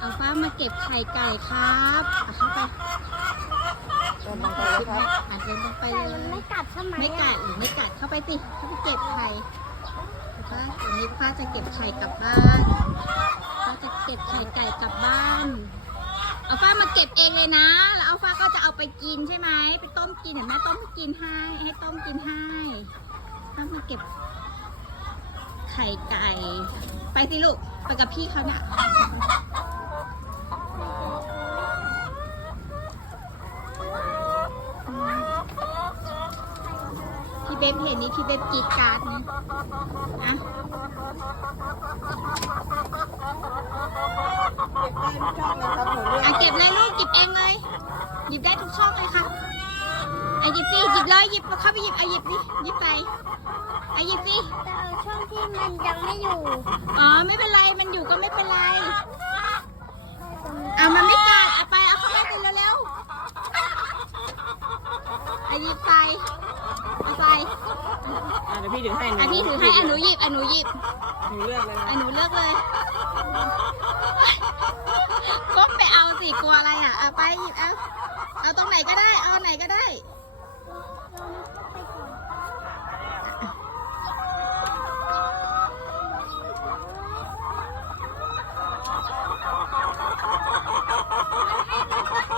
เอาฟ้ามาเก็บไข่ไก่ครับเอาเข้าไปเดินลงไปเลยครับอะเดินลงไปเลยมันไม่กัดใช่ไหมไม่กัดหรือไม่กัดเข้าไปสิเข้าไปเก็บไข่ฟ้าวันนี้ฟ้าจะเก็บไข่กลับบ้านฟ้าจะเก็บไข่ไก่กลับบ้าน เอาฟ้ามาเก็บเองเลยนะ แล้วเอาฟ้าก็จะเอาไปกินใช่ไหมไปต้มกินเห็นไหมต้มกินให้ให้ต้มกินให้ฟ้ามาเก็บ ไข่ไก่ ไปสิลูกไปกับพี่เขาเนี่ย เบฟเห็นนี้พี่เบฟกรีดกราร์ดนะนะเก็บได้ทุกช่องเลยครับหนูเลือกอะเก็บเลยลูกหยิบเองเลย หยิบได้ทุกช่องเลยค่ะอะหยิบสิหยิบเลยหยิบเข้าไปหยิบอะหยิบดิหยิบไปอะหยิบสิแต่เอาช่องที่มันยังไม่อยู่ อ๋อไม่เป็นไรมันอยู่ก็ไม่เป็นไรเอามันไม่กัดเอาไปเอาเข้าไปกันเร็วๆอะหยิบใส่ เอาใส่อะเดี๋ยวพี่ถือให้อะพี่ถือให้อะหนูหยิบอะหนูหยิบหนูเลือกเลยนะอะหนูเลือกเลยก้มไปเอาสิกลัวอะไรอะเอาไปหยิบเอาเอาตรงไหนก็ได้ เอาไหนก็ได้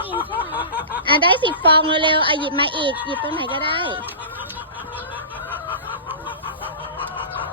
กินใช่ไหมอะได้สิบฟองเร็วๆอะหยิบมาอีก หยิบตรงไหนก็ได้เ